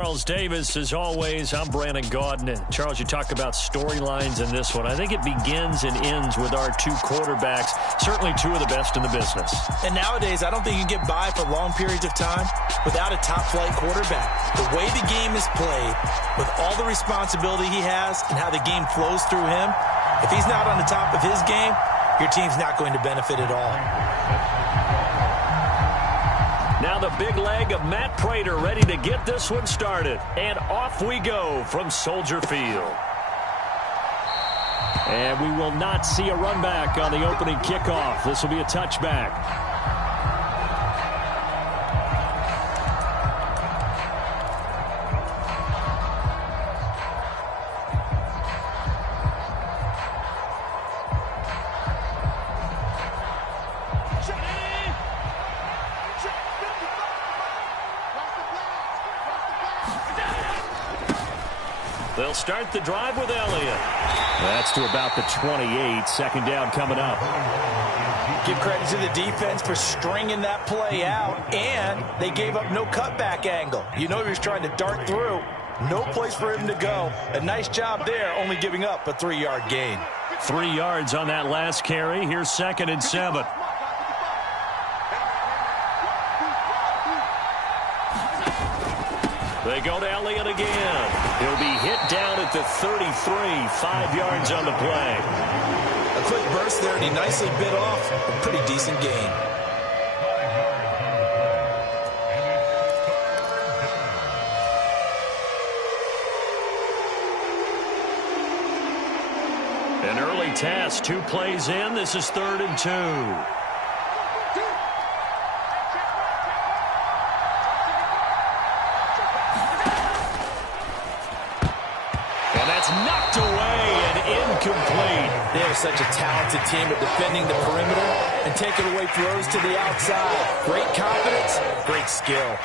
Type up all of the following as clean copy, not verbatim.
Charles Davis, as always, I'm Brandon Gaudin. And Charles, you talk about storylines in this one. I think it begins and ends with our two quarterbacks, certainly two of the best in the business. And nowadays, I don't think you can get by for long periods of time without a top-flight quarterback. The way the game is played, with all the responsibility he has and how the game flows through him, if he's not on the top of his game, your team's not going to benefit at all. Now the big leg of Matt Prater ready to get this one started. And off we go from Soldier Field. And we will not see a run back on the opening kickoff. This will be a touchback. They'll start the drive with Elliott. That's to about the 28. Second down coming up. Give credit to the defense for stringing that play out, and they gave up no cutback angle. You know he was trying to dart through. No place for him to go. A nice job there, only giving up a 3-yard gain. 3 yards on that last carry. Here's 2nd and 7. They go to Elliott again. He'll be hit down at the 33, 5 yards on the play. A quick burst there, and he nicely bit off a pretty decent gain. An early task, 2 plays in. This is 3rd and 2. Knocked away and incomplete. They are such a talented team at defending the perimeter and taking away throws to the outside. Great confidence, great skill.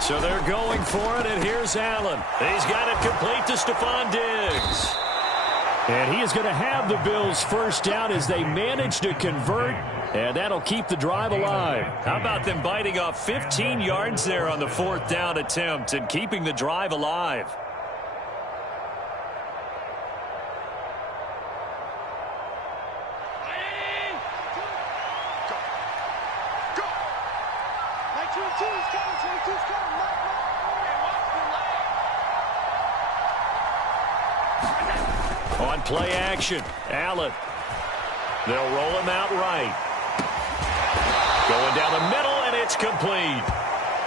So they're going for it, and here's Allen. He's got it complete to Stephon Diggs. And he is going to have the Bills' first down as they manage to convert, and that'll keep the drive alive. How about them biting off 15 yards there on the 4th down attempt and keeping the drive alive? On play action, Allen. They'll roll him out right. Going down the middle, and it's complete.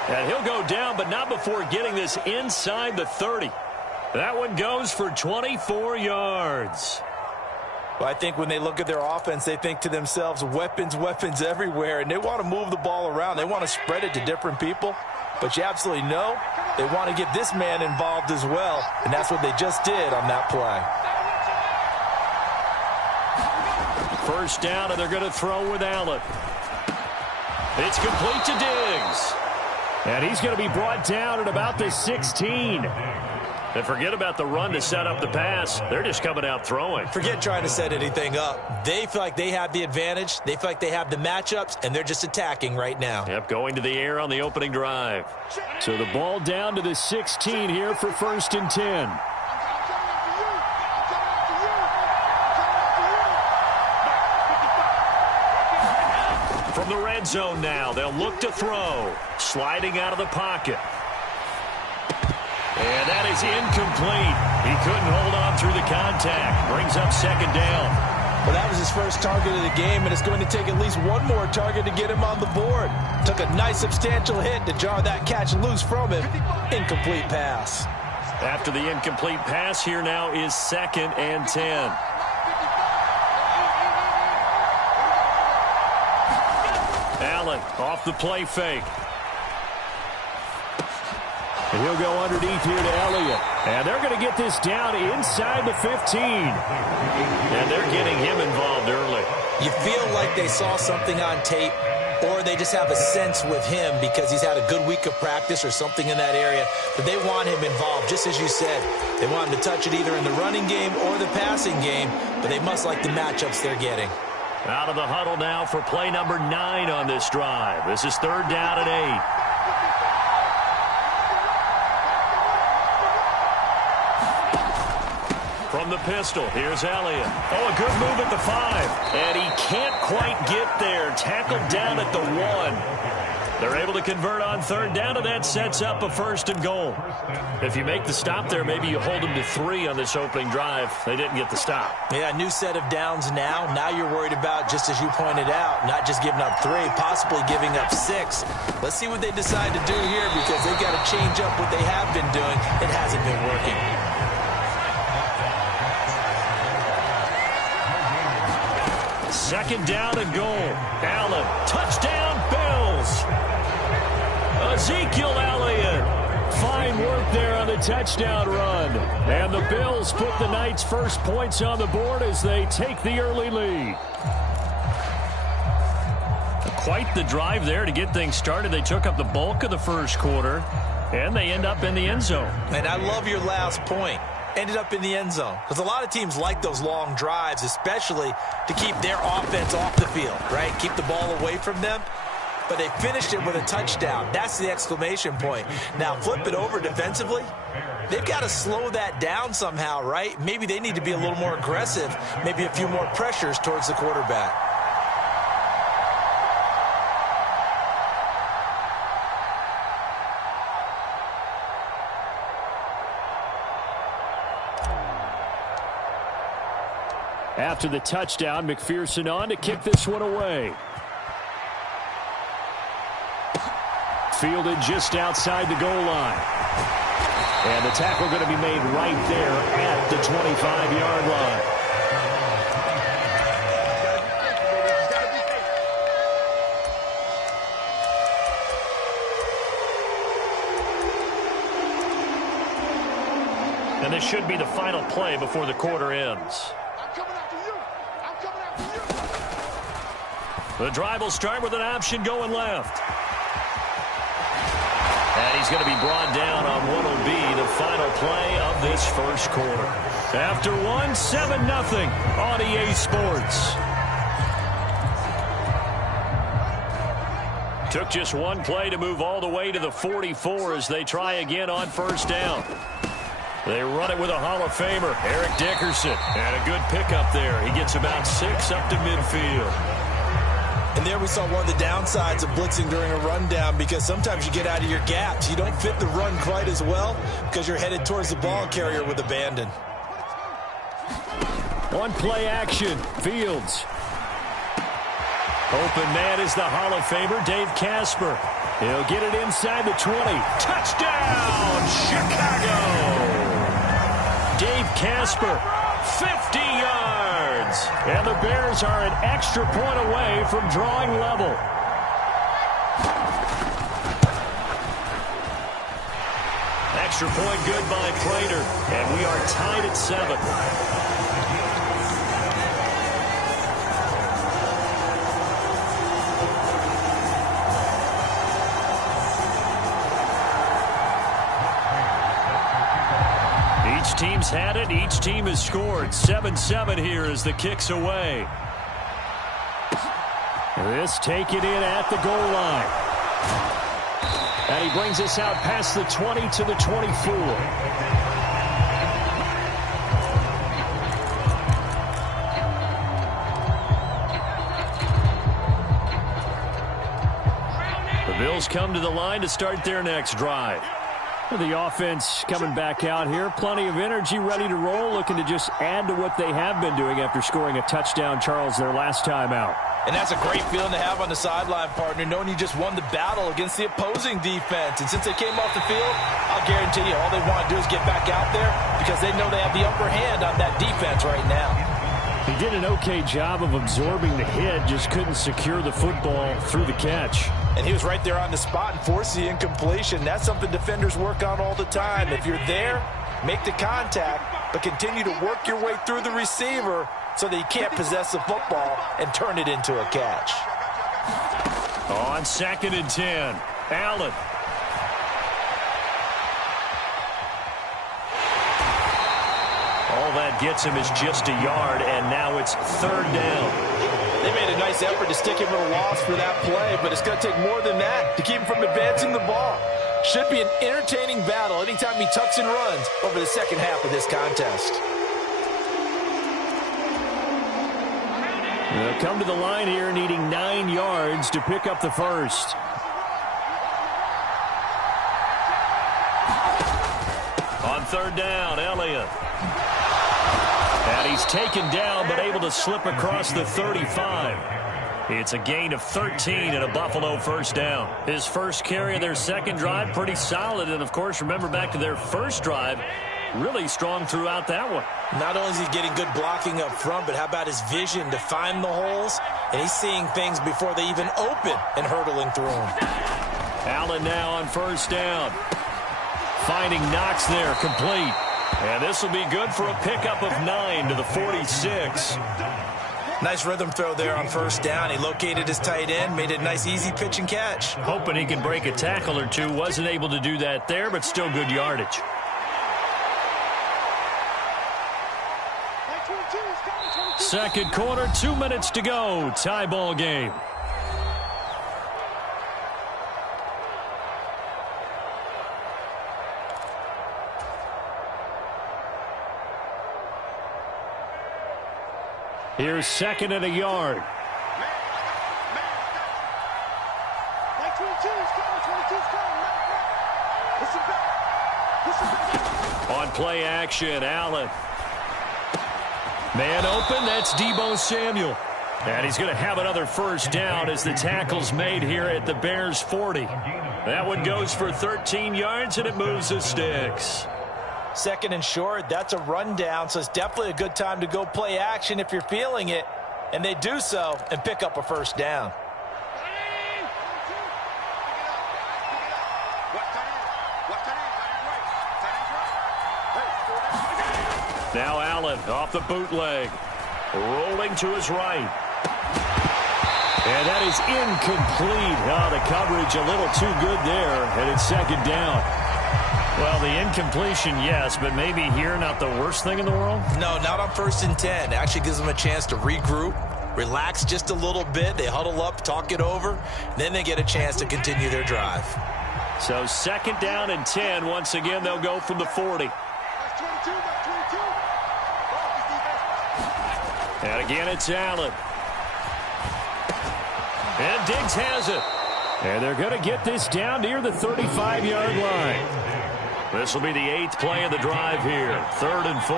And he'll go down, but not before getting this inside the 30. That one goes for 24 yards. Well, I think when they look at their offense, they think to themselves, weapons, weapons everywhere, and they want to move the ball around. They want to spread it to different people. But you absolutely know they want to get this man involved as well, and that's what they just did on that play. First down, and they're going to throw with Allen. It's complete to Diggs. And he's going to be brought down at about the 16. And forget about the run to set up the pass. They're just coming out throwing. Forget trying to set anything up. They feel like they have the advantage. They feel like they have the matchups, and they're just attacking right now. Yep, going to the air on the opening drive. So the ball down to the 16 here for 1st and 10. From the red zone now, they'll look to throw. Sliding out of the pocket. And that is incomplete. He couldn't hold on through the contact. Brings up 2nd down. Well, that was his first target of the game, and it's going to take at least one more target to get him on the board. Took a nice substantial hit to jar that catch loose from him. Incomplete pass. After the incomplete pass, here now is 2nd and 10. Allen off the play fake. And he'll go underneath here to Elliott. And they're going to get this down inside the 15. And they're getting him involved early. You feel like they saw something on tape Or they just have a sense with him because he's had a good week of practice or something in that area that they want him involved. Just as you said, they want him to touch it either in the running game or the passing game, but they must like the matchups they're getting. Out of the huddle now for play number 9 on this drive. This is 3rd down and 8. From the pistol, here's Elliott. Oh, a good move at the 5. And he can't quite get there. Tackled down at the 1. They're able to convert on 3rd down, and that sets up a 1st and goal. If you make the stop there, maybe you hold them to 3 on this opening drive. They didn't get the stop. Yeah, new set of downs now. Now you're worried about, just as you pointed out, not just giving up 3, possibly giving up 6. Let's see what they decide to do here because they've got to change up what they have been doing. It hasn't been working. 2nd down and goal. Allen, touchdown, Bills. Ezekiel Elliott. Fine work there on the touchdown run. And the Bills put the Knights' first points on the board as they take the early lead. Quite the drive there to get things started. They took up the bulk of the first quarter, and they end up in the end zone. And I love your last point. Ended up in the end zone. Because a lot of teams like those long drives, especially to keep their offense off the field, right? Keep the ball away from them. But they finished it with a touchdown. That's the exclamation point. Now, flip it over defensively. They've got to slow that down somehow, right? Maybe they need to be a little more aggressive. Maybe a few more pressures towards the quarterback. After the touchdown, McPherson on to kick this one away. Fielded just outside the goal line. And the tackle going to be made right there at the 25-yard line. And this should be the final play before the quarter ends. The drive will start with an option going left. And he's going to be brought down on what will be the final play of this first quarter. After 7-0 on EA Sports. Took just one play to move all the way to the 44 as they try again on 1st down. They run it with a Hall of Famer, Eric Dickerson. And a good pickup there. He gets about 6 up to midfield. And there we saw one of the downsides of blitzing during a rundown because sometimes you get out of your gaps. You don't fit the run quite as well because you're headed towards the ball carrier with abandon. One play action. Fields. Open man is the Hall of Famer, Dave Casper. He'll get it inside the 20. Touchdown, Chicago! Dave Casper, 50 yards. And the Bears are an extra point away from drawing level. Extra point good by Prater. And we are tied at 7. Each team's had it. Each team has scored. 7-7 here as the kick's away. This taken in at the goal line. And he brings us out past the 20 to the 24. The Bills come to the line to start their next drive. The offense coming back out here. Plenty of energy, ready to roll, looking to just add to what they have been doing after scoring a touchdown, Charles, their last time out. And that's a great feeling to have on the sideline, partner, knowing you just won the battle against the opposing defense. And since they came off the field, I'll guarantee you all they want to do is get back out there because they know they have the upper hand on that defense right now. He did an okay job of absorbing the hit, just couldn't secure the football through the catch. And he was right there on the spot and forced the incompletion. That's something defenders work on all the time. If you're there, make the contact, but continue to work your way through the receiver so that he can't possess the football and turn it into a catch. On 2nd and 10, Allen. All that gets him is just a yard, and now it's 3rd down. They made a nice effort to stick him with a loss for that play, but it's going to take more than that to keep him from advancing the ball. Should be an entertaining battle anytime he tucks and runs over the second half of this contest. They'll come to the line here needing 9 yards to pick up the first. On 3rd down, Elliott. And he's taken down but able to slip across the 35. It's a gain of 13 and a Buffalo first down. His first carry of their second drive, pretty solid. And, of course, remember back to their first drive, really strong throughout that one. Not only is he getting good blocking up front, but how about his vision to find the holes? And he's seeing things before they even open and hurtling through them. Allen now on first down. Finding Knox there, complete. And this will be good for a pickup of 9 to the 46. Nice rhythm throw there on first down. He located his tight end, made a nice easy pitch and catch. Hoping he can break a tackle or two. Wasn't able to do that there, but still good yardage. Second quarter, 2 minutes to go. Tie ball game. Here's 2nd and a yard. On play action, Allen. Man open, that's Deebo Samuel. And he's going to have another first down as the tackle's made here at the Bears 40. That one goes for 13 yards, and it moves the sticks. 2nd and short, that's a rundown, so it's definitely a good time to go play action if you're feeling it. And they do so and pick up a first down. Now Allen off the bootleg. Rolling to his right. And that is incomplete. Oh, the coverage a little too good there, and it's 2nd down. Well, the incompletion, yes, but maybe here not the worst thing in the world? No, not on 1st and 10. It actually gives them a chance to regroup, relax just a little bit. They huddle up, talk it over, then they get a chance to continue their drive. So 2nd down and 10. Once again, they'll go from the 40. And again, it's Allen. And Diggs has it. And they're going to get this down near the 35-yard line. This will be the 8th play of the drive here. 3rd and 4.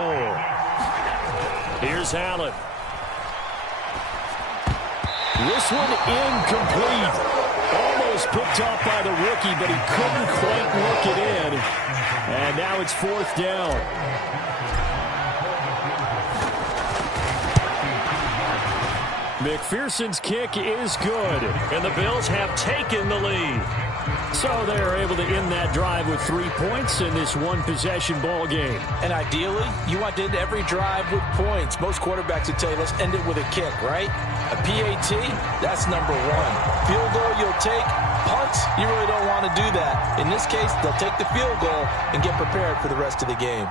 Here's Allen. This one incomplete. Almost picked off by the rookie, but he couldn't quite work it in. And now it's 4th down. McPherson's kick is good, and the Bills have taken the lead. So they're able to end that drive with 3 points in this one-possession ball game. And ideally, you want to end every drive with points. Most quarterbacks would tell you, let's end it with a kick, right? A PAT, that's number 1. Field goal you'll take. Punts, you really don't want to do that. In this case, they'll take the field goal and get prepared for the rest of the game.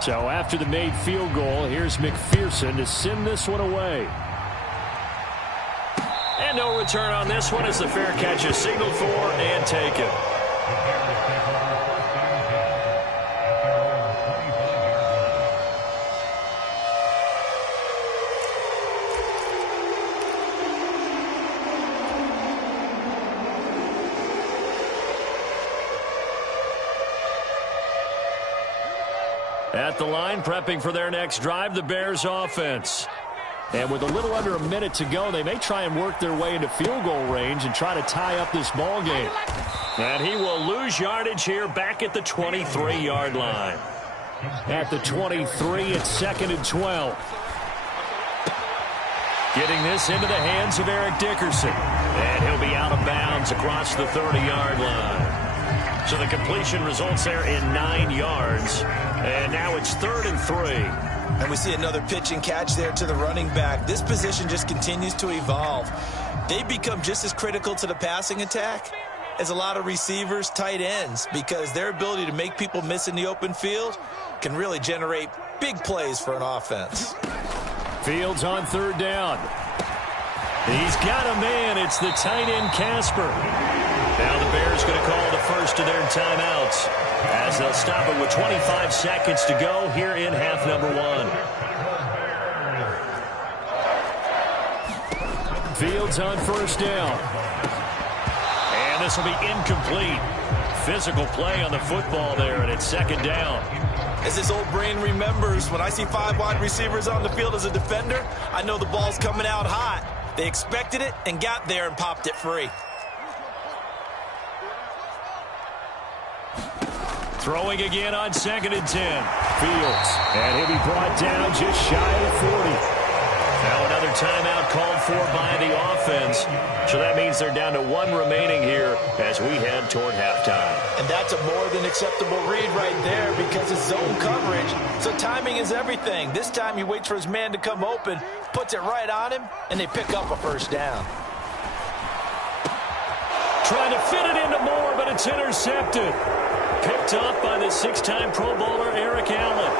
So after the made field goal, here's McPherson to send this one away. And no return on this one as the fair catch is signaled for and taken. At the line, prepping for their next drive, the Bears offense. And with a little under a minute to go, they may try and work their way into field goal range and try to tie up this ball game. And he will lose yardage here back at the 23-yard line. At the 23, it's 2nd and 12. Getting this into the hands of Eric Dickerson. And he'll be out of bounds across the 30-yard line. So the completion results there in 9 yards. And now it's 3rd and 3. And we see another pitch and catch there to the running back. This position just continues to evolve. They become just as critical to the passing attack as a lot of receivers, tight ends, because their ability to make people miss in the open field can really generate big plays for an offense. Fields on third down. He's got a man. It's the tight end, Casper. Now the Bears going to call the first of their timeouts as they'll stop it with 25 seconds to go here in half number one. Fields on first down. And this will be incomplete. Physical play on the football there, and it's second down. As his old brain remembers, when I see 5 wide receivers on the field as a defender, I know the ball's coming out hot. They expected it and got there and popped it free. Throwing again on 2nd and 10. Fields. And he'll be brought down just shy of the 40. Now another timeout called for by the offense. So that means they're down to 1 remaining here as we head toward halftime. And that's a more than acceptable read right there because it's zone coverage. So timing is everything. This time he waits for his man to come open, puts it right on him, and they pick up a first down. Trying to fit it into Moore, but it's intercepted. Picked up by the 6-time Pro Bowler Eric Allen.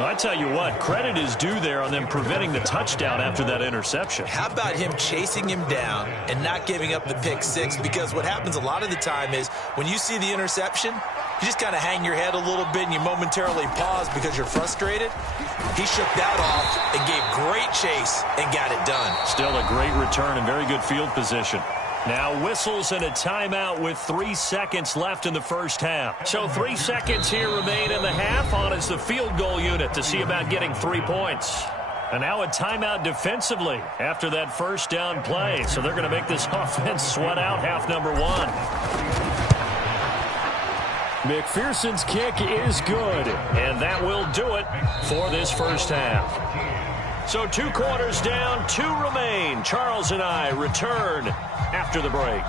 I tell you what, credit is due there on them preventing the touchdown after that interception. How about him chasing him down and not giving up the pick six? Because what happens a lot of the time is when you see the interception, you just kind of hang your head a little bit and you momentarily pause because you're frustrated. He shook that off and gave great chase and got it done. Still a great return and very good field position. Now whistles and a timeout with 3 seconds left in the first half. So 3 seconds here remain in the half. On is the field goal unit to see about getting 3 points. And now a timeout defensively after that first down play. So they're going to make this offense sweat out half number one. McPherson's kick is good. And that will do it for this first half. So 2 quarters down, 2 remain. Charles and I return after the break.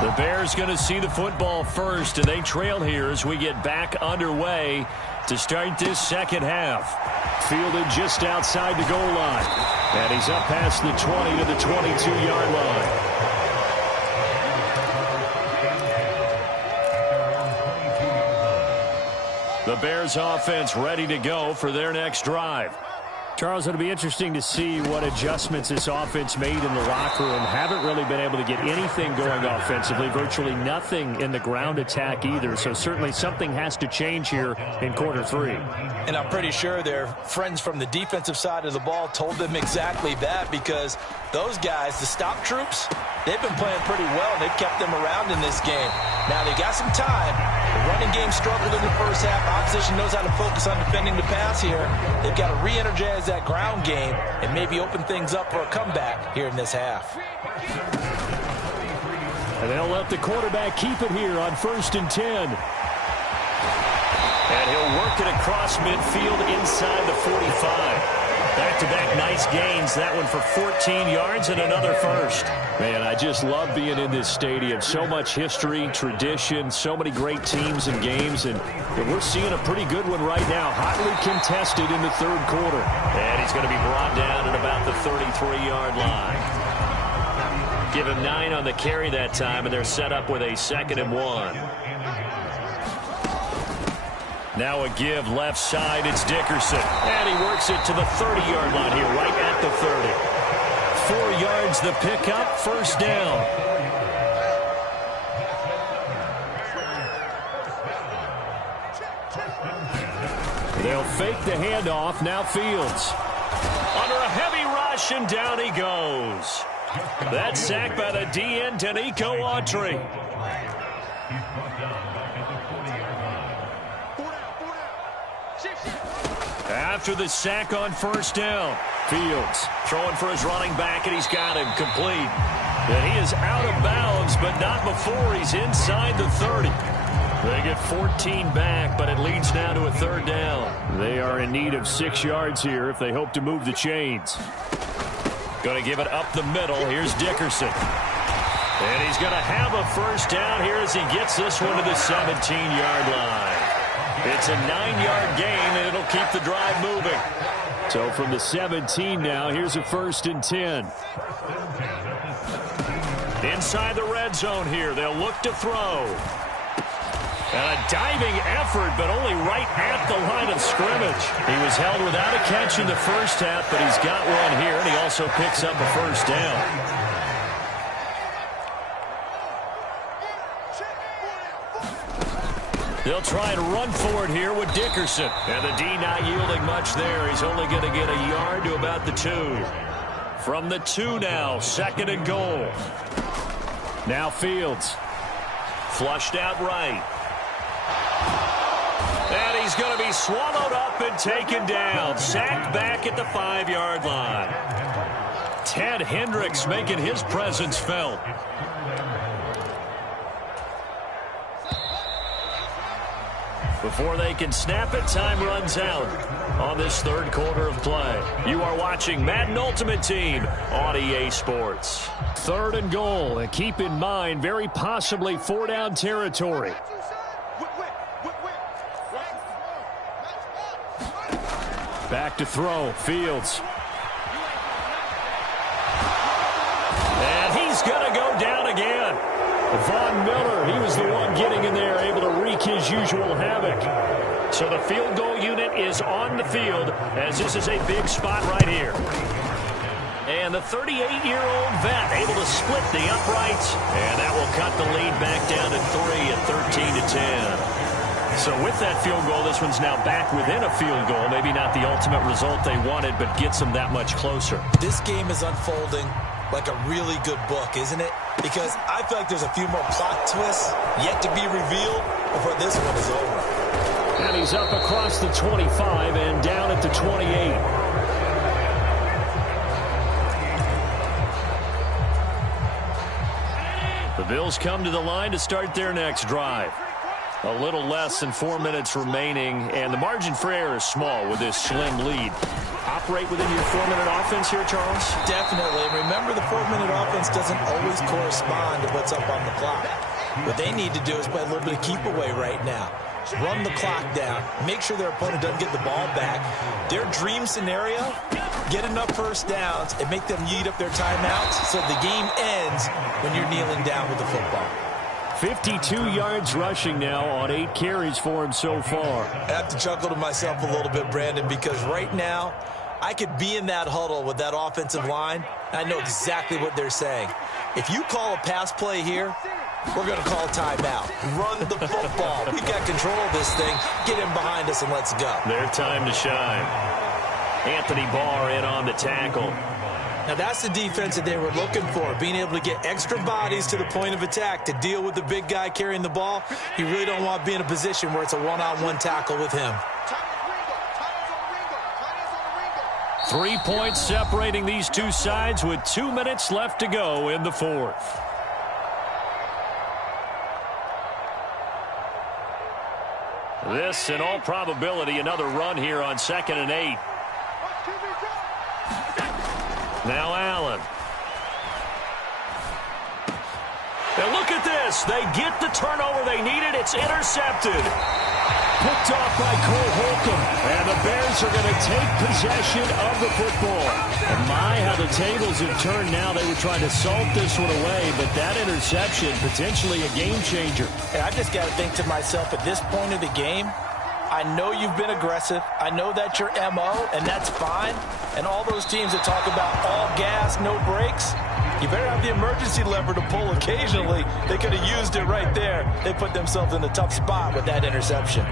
The Bears going to see the football first, and they trail here as we get back underway to start this second half. Fielded just outside the goal line, and he's up past the 20 to the 22-yard line. The Bears offense ready to go for their next drive. Charles, it'll be interesting to see what adjustments this offense made in the locker room. Haven't really been able to get anything going offensively, virtually nothing in the ground attack either. So certainly something has to change here in quarter 3. And I'm pretty sure their friends from the defensive side of the ball told them exactly that, because those guys, the stop troops, they've been playing pretty well. They've kept them around in this game. Now they got some time. The running game struggled in the first half. Opposition knows how to focus on defending the pass here. They've got to re-energize that ground game and maybe open things up for a comeback here in this half. And they'll let the quarterback keep it here on 1st and 10. And he'll work it across midfield inside the 45. Back-to-back nice gains. That one for 14 yards and another first. Man, I just love being in this stadium. So much history, tradition, so many great teams and games. And we're seeing a pretty good one right now. Hotly contested in the 3rd quarter. And he's going to be brought down at about the 33-yard line. Give him 9 on the carry that time, and they're set up with a 2nd and 1. Now a give left side, it's Dickerson. And he works it to the 30-yard line here, right at the 30. 4 yards the pickup, first down. They'll fake the handoff. Now Fields. Under a heavy rush, and down he goes. That's sacked by the DN, Danico Autry. After the sack on first down, Fields throwing for his running back, and he's got him complete. And he is out of bounds, but not before he's inside the 30. They get 14 back, but it leads now to a third down. They are in need of 6 yards here if they hope to move the chains. Going to give it up the middle. Here's Dickerson. And he's going to have a first down here as he gets this one to the 17-yard line. It's a 9-yard gain, and it'll keep the drive moving. So from the 17 now, here's a 1st and 10. Inside the red zone here, they'll look to throw. And a diving effort, but only right at the line of scrimmage. He was held without a catch in the first half, but he's got one here, and he also picks up a first down. They'll try and run for it here with Dickerson. And the D not yielding much there. He's only going to get a yard to about the 2. From the 2 now, 2nd and goal. Now Fields. Flushed out right. And he's going to be swallowed up and taken down. Sacked back at the 5-yard line. Ted Hendricks making his presence felt. Before they can snap it, time runs out on this 3rd quarter of play. You are watching Madden Ultimate Team on EA Sports. 3rd and goal, and keep in mind, very possibly 4-down territory. Back to throw, Fields. And he's going to go down again. Von Miller, he was the one getting in there, able to wreak his usual havoc. So the field goal unit is on the field, as this is a big spot right here. And the 38-year-old vet able to split the uprights, and that will cut the lead back down to 3 at 13-10. So with that field goal, this one's now back within a field goal. Maybe not the ultimate result they wanted, but gets them that much closer. This game is unfolding like a really good book, isn't it? Because I feel like there's a few more plot twists yet to be revealed before this one is over. And he's up across the 25 and down at the 28. The Bills come to the line to start their next drive. A little less than 4 minutes remaining, and the margin for error is small with this slim lead. Operate within your 4-minute offense here, Charles? Definitely. Remember, the 4-minute offense doesn't always correspond to what's up on the clock. What they need to do is play a little bit of keep away right now. Run the clock down. Make sure their opponent doesn't get the ball back. Their dream scenario, get enough first downs and make them eat up their timeouts so the game ends when you're kneeling down with the football. 52 yards rushing now on 8 carries for him so far. I have to chuckle to myself a little bit, Brandon, because right now I could be in that huddle with that offensive line. I know exactly what they're saying. If you call a pass play here, we're going to call a timeout. Run the football. We've got control of this thing. Get him behind us and let's go. Their time to shine. Anthony Barr in on the tackle. Now that's the defense that they were looking for, being able to get extra bodies to the point of attack to deal with the big guy carrying the ball. You really don't want to be in a position where it's a one-on-one tackle with him. 3 points separating these two sides with 2 minutes left to go in the 4th. This, in all probability, another run here on 2nd and 8. Now Allen. And look at this. They get the turnover they needed. It's intercepted. Picked off by Cole Holcomb. And the Bears are going to take possession of the football. And my, how the tables have turned now. They were trying to salt this one away, but that interception, potentially a game changer. And I just got to think to myself, at this point of the game, I know you've been aggressive. I know that's your MO, and that's fine. And all those teams that talk about all gas, no brakes, you better have the emergency lever to pull occasionally. They could have used it right there. They put themselves in a tough spot with that interception.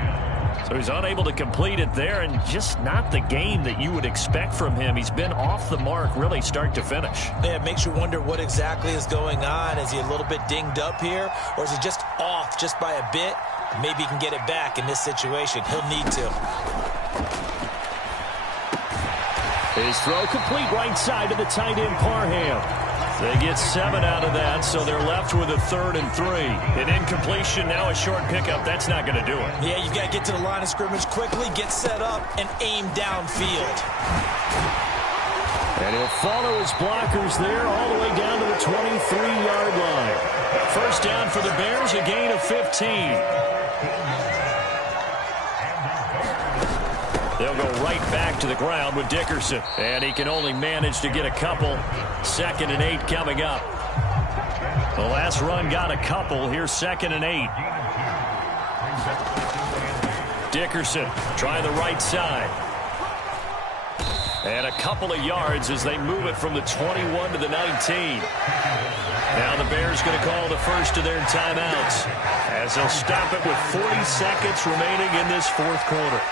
So he's unable to complete it there, and just not the game that you would expect from him. He's been off the mark really start to finish. Yeah, it makes you wonder what exactly is going on. Is he a little bit dinged up here, or is he just off just by a bit? Maybe he can get it back in this situation. He'll need to. His throw complete right side to the tight end, Parham. They get 7 out of that, so they're left with a 3rd and 3. An incompletion, now a short pickup. That's not going to do it. Yeah, you've got to get to the line of scrimmage quickly, get set up, and aim downfield. And he'll follow his blockers there all the way down to the 23-yard line. First down for the Bears, a gain of 15. They'll go right back to the ground with Dickerson. And he can only manage to get a couple. 2nd and 8 coming up. The last run got a couple. Here's 2nd and 8. Dickerson trying the right side. And a couple of yards as they move it from the 21 to the 19. Now the Bears going to call the first of their timeouts as they'll stop it with 40 seconds remaining in this 4th quarter.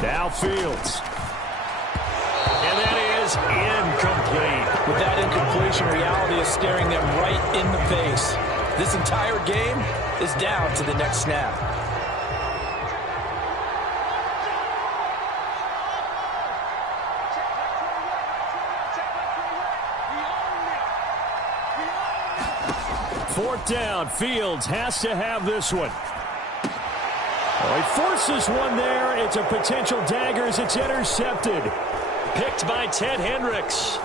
Now Fields. And that is incomplete. With that incompletion, reality is staring them right in the face. This entire game is down to the next snap. Fourth down. Fields has to have this one. Oh, he forces one there. It's a potential dagger as it's intercepted. Picked by Ted Hendricks.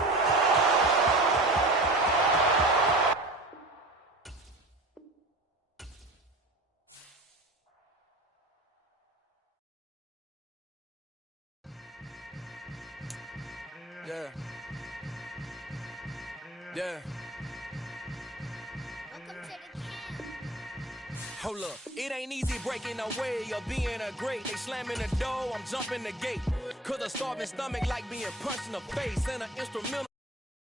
Yeah. Hold up, it ain't easy breaking away or being a great. They slamming the door, I'm jumping the gate. Cause a starving stomach like being punched in the face and an instrumental.